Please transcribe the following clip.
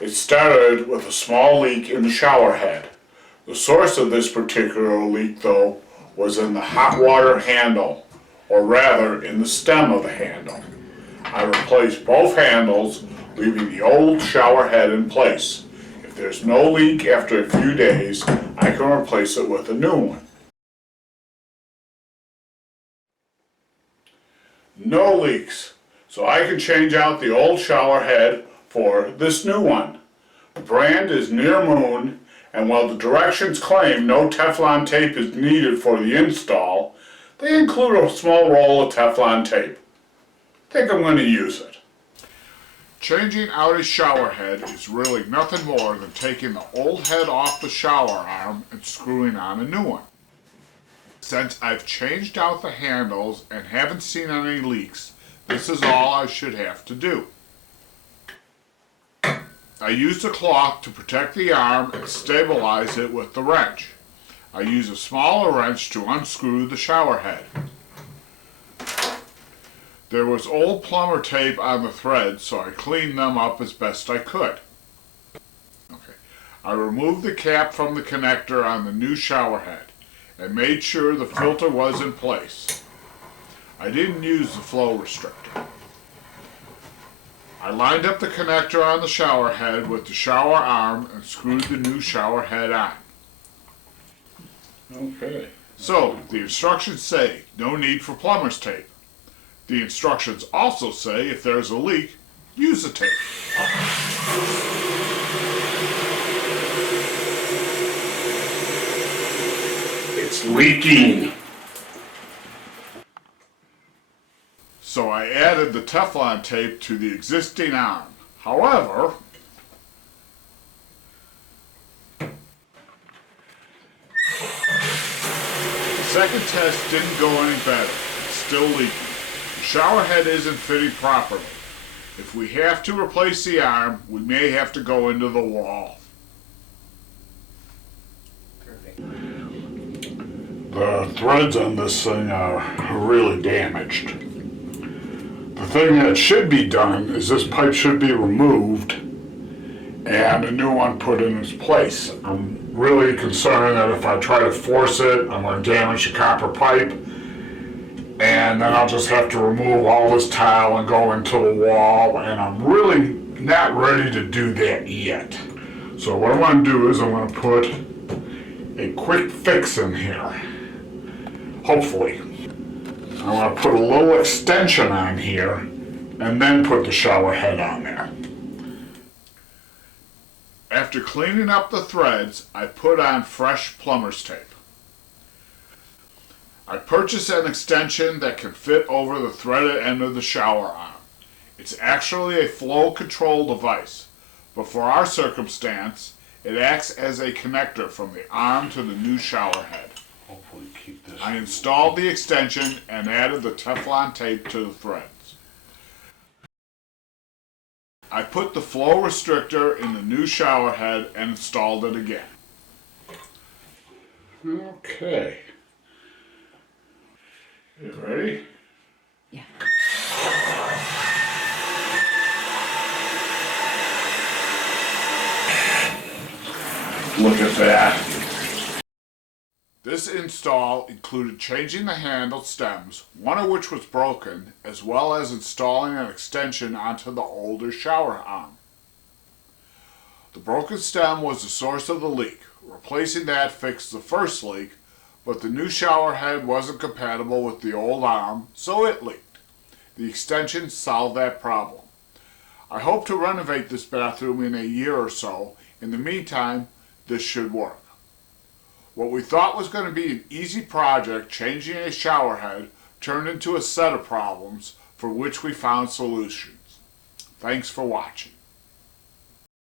It started with a small leak in the shower head. The source of this particular leak, though, was in the hot water handle, or rather in the stem of the handle. I replaced both handles, leaving the old shower head in place. If there's no leak after a few days, I can replace it with a new one. No leaks, so I can change out the old shower head for this new one. The brand is Near Moon, and while the directions claim no Teflon tape is needed for the install, they include a small roll of Teflon tape. I think I'm going to use it. Changing out a shower head is really nothing more than taking the old head off the shower arm and screwing on a new one. Since I've changed out the handles and haven't seen any leaks, this is all I should have to do. I used a cloth to protect the arm and stabilize it with the wrench. I use a smaller wrench to unscrew the shower head. There was old plumber tape on the threads, so I cleaned them up as best I could. I removed the cap from the connector on the new shower head and made sure the filter was in place. I didn't use the flow restrictor. I lined up the connector on the shower head with the shower arm and screwed the new shower head on. Okay. So, the instructions say no need for plumber's tape. The instructions also say if there's a leak, use the tape. It's leaking. So I added the Teflon tape to the existing arm. However, the second test didn't go any better. It's still leaking. The shower head isn't fitting properly. If we have to replace the arm, we may have to go into the wall. The threads on this thing are really damaged. The thing that should be done is this pipe should be removed and a new one put in its place. I'm really concerned that if I try to force it, I'm going to damage the copper pipe, and then I'll just have to remove all this tile and go into the wall, and I'm really not ready to do that yet. So what I'm going to do is I'm going to put a quick fix in here. Hopefully. I want to put a little extension on here and then put the shower head on there. After cleaning up the threads, I put on fresh plumber's tape. I purchased an extension that can fit over the threaded end of the shower arm. It's actually a flow control device, but for our circumstance, it acts as a connector from the arm to the new shower head. Hopefully keep this. I installed the extension and added the Teflon tape to the threads. I put the flow restrictor in the new shower head and installed it again. Okay. You ready? Yeah. Look at that. This install included changing the handle stems, one of which was broken, as well as installing an extension onto the older shower arm. The broken stem was the source of the leak. Replacing that fixed the first leak, but the new shower head wasn't compatible with the old arm, so it leaked. The extension solved that problem. I hope to renovate this bathroom in a year or so. In the meantime, this should work. What we thought was going to be an easy project, changing a shower head, turned into a set of problems for which we found solutions. Thanks for watching.